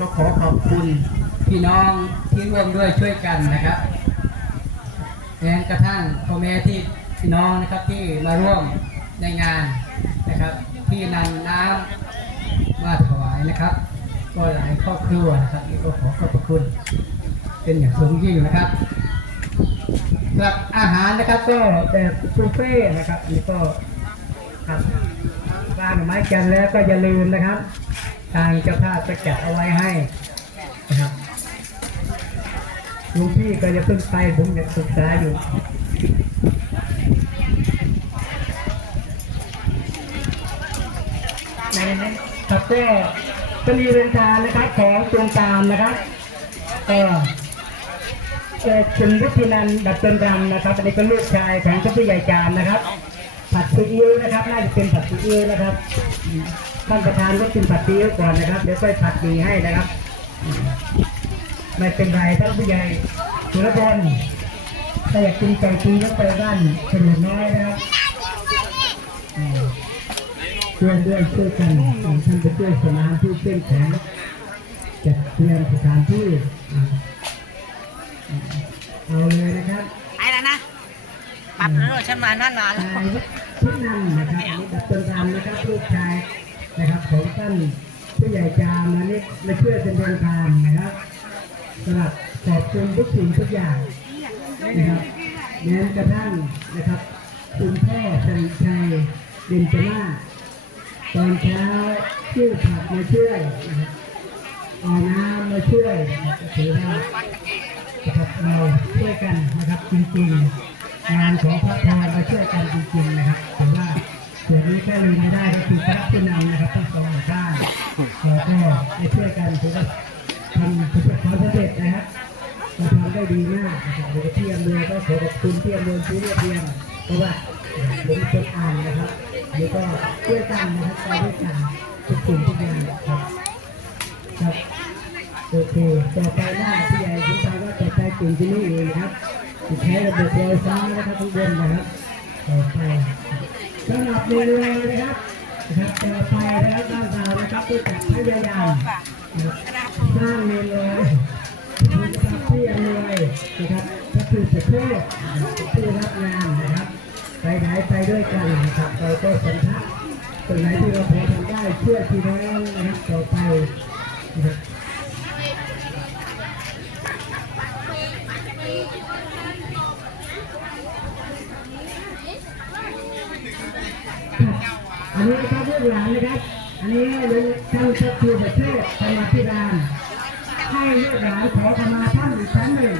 ก็ขอขอบคุณพี่น้องที่ร่วมด้วยช่วยกันนะครับแม้กระทั่งพ่อแม่ที่พี่น้องนะครับที่มาร่วมในงานนะครับ ที่นำน้ำมาถวายนะครับ ก็หลายครอบครัวนะครับนี่ก็ขอขอบคุณ เป็นอย่างสูงยิ่งนะครับสำหรับอาหารนะครับก็แบบบุฟเฟ่นะครับนนี้ก็ครับวางไม้กันแล้วก็อย่าลืมนะครับ ทางเจ้าภาพจะจัดเอาไว้ให้นะครับลุงพี่ก็จะเพิ่งไปผมยังศึกษาอยู่ในนี้ครับก็จะมีเรียนการนะครับของดวงตามนะครับก็เอ่อคุณวุฒินันดับเบิลรำนะครับอันนี้ก็ลูกชายของเจ้าพี่ใหญ่จามนะครับ ผัดซีอิ๊วนะครับ น่าจะเป็นผัดซีอิ๊วนะครับ ท่านประธานก็กินผัดซีอิ๊วก่อนนะครับ เดี๋ยวค่อยผัดหมีให้นะครับอืมไม่เป็นไรท่านผู้ใหญ่สุรพลถ้าอยากกินไก่ตีก็ไปบ้านเฉลิมน้อยนะครับอืมช่วยด้วยช่วยกันอืมท่านไปช่วยสนามที่เข้มแข็งจัดเตรียมสถานที่อืมอืมเอาเลยนะครับไปแล้วนะปรับแล้วฉันมานั่นนานแล้วชายพุทธนันท์นะครับอันนี้ดับเบิลรำนะครับลูกชาย นะครับของท่านผู้ใหญ่จามนะนี่มาช่วยเป็นเดินทางนะครับสำหรับขอบคุณทุกสิ่งทุกอย่างนะครับแม้กระทั่งนะครับคุณพ่อชันชัยเบญจมาตอนเช้าชื่อผักมาช่วยนะครับเอาน้ำมาช่วยนะครับก็ถือว่านะครับเราช่วยกันนะครับจริงๆงานของพระพรเราช่วยกันจริงๆนะครับ แต่ว่าส่วนนี้แค่ลืมไม่ได้ก็คือพระผู้นำนะครับทั้งสองด้านเราก็ได้ช่วยกันถือว่าทำประสบความสำเร็จนะครับเราทำได้ดีมากนะครับโดยที่อำนวยก็ขอขอบคุณที่อำนวยที่เรียบเรียงเพราะว่าผมคนอ่านนะครับแล้วก็ช่วยกันนะครับไปด้วยกันทุกสิ่งทุกอย่างครับครับโอเคต่อไปหน้าพี่ใหญ่คุณตาว่าต่อไปกลุ่มที่นี่เองนะครับใช้ระบบลอยฟ้านะครับทุกบนนะครับต่อไป สำหรับเรือนะครับนะครับต่อไปนะครับด้านเรานะครับผู้จัดพยายามสร้างเรือลยนะครับที่อำนวยนะครับก็คือจะเพื่อผู้รับงานนะครับไปไหนไปด้วยกันนะครับเราก็สัมผัสตรงไหนที่เราพอทำได้เชื่อพี่น้องนะครับต่อไปนะครับ อันนี้ครับลูกหลานนะครับ อันนี้ท่านพระครูประเทศธรรมธิดาให้ลูกหลานขอขมาท่านอีกครั้งหนึ่ง